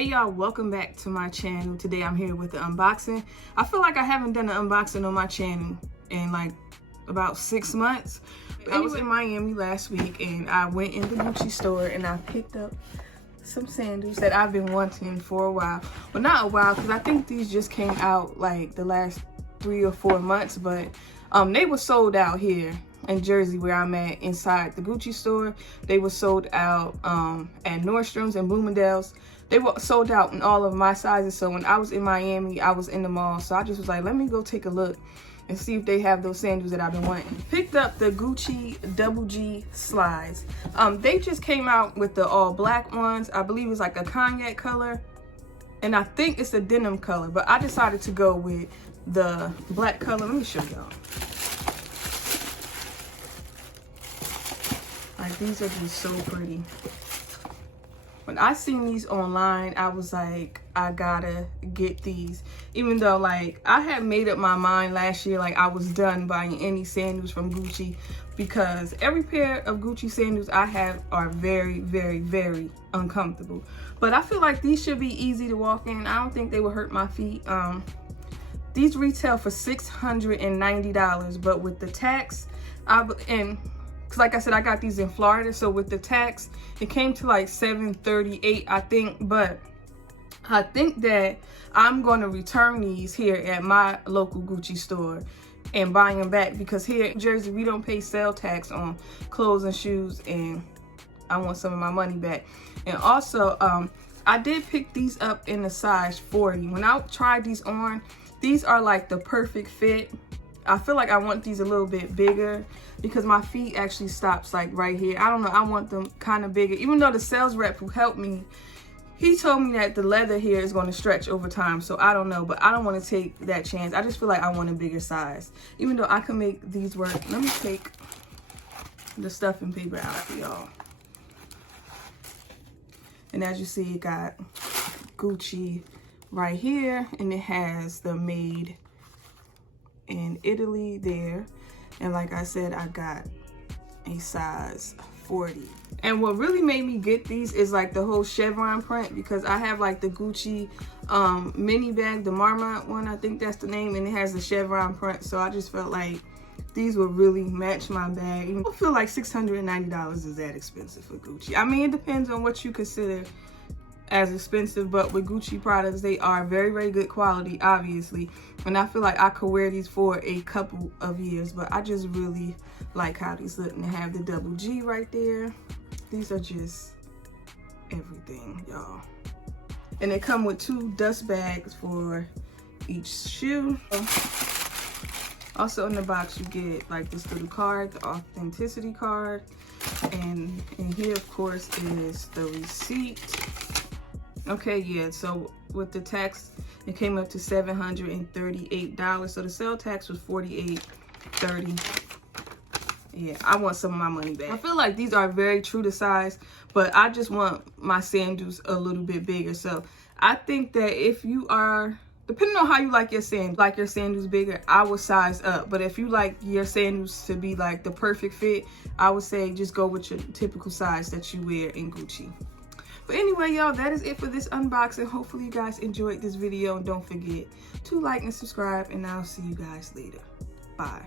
Hey y'all, welcome back to my channel. Today I'm here with the unboxing. I feel like I haven't done an unboxing on my channel in like about 6 months. But I was in Miami last week and I went in the Gucci store and I picked up some sandals that I've been wanting for a while. Well, not a while, because I think these just came out like the last 3 or 4 months, but they were sold out here in Jersey where I'm at inside the Gucci store. They were sold out at Nordstrom's and Bloomingdale's. They were sold out in all of my sizes. So when I was in Miami, I was in the mall. So I just was like, let me go take a look and see if they have those sandals that I've been wanting. Picked up the Gucci Double G slides. They just came out with the all black ones. I believe it's like a cognac color. And I think it's a denim color. But I decided to go with the black color. Let me show y'all. Like, these are just so pretty. When I seen these online, I was like, I gotta get these. Even though, like, I had made up my mind last year, like, I was done buying any sandals from Gucci, because every pair of Gucci sandals I have are very, very, very uncomfortable. But I feel like these should be easy to walk in. I don't think they will hurt my feet. These retail for $690, but with the tax, because like I said, I got these in Florida, so with the tax, it came to like $738, I think. But I think that I'm going to return these here at my local Gucci store and buy them back, because here in Jersey, we don't pay sale tax on clothes and shoes, and I want some of my money back. And also, I did pick these up in the size 40. When I tried these on, these are like the perfect fit. I feel like I want these a little bit bigger because my feet actually stops like right here. I don't know, I want them kind of bigger. Even though the sales rep who helped me, he told me that the leather here is going to stretch over time. So I don't know, but I don't want to take that chance. I just feel like I want a bigger size. Even though I can make these work. Let me take the stuffing paper out for y'all. And as you see, it got Gucci right here, and it has the made in Italy there. And like I said, I got a size 40. And what really made me get these is like the whole chevron print, because I have like the Gucci mini bag, the Marmont one, I think that's the name, and it has the chevron print. So I just felt like these would really match my bag. I don't feel like $690 is that expensive for Gucci. I mean, it depends on what you consider as expensive, but with Gucci products, they are very, very good quality, obviously. And I feel like I could wear these for a couple of years, but I just really like how these look. And they have the double G right there. These are just everything, y'all. And they come with 2 dust bags for each shoe. Also in the box, you get like this little card, the authenticity card. And in here, of course, is the receipt. Okay, yeah, so with the tax, it came up to $738. So the sale tax was $48.30. Yeah, I want some of my money back. I feel like these are very true to size, but I just want my sandals a little bit bigger. So I think that if you are, depending on how you like your sandals bigger, I would size up. But if you like your sandals to be like the perfect fit, I would say just go with your typical size that you wear in Gucci. But anyway, y'all, that is it for this unboxing. Hopefully you guys enjoyed this video, and don't forget to like and subscribe, and I'll see you guys later. Bye.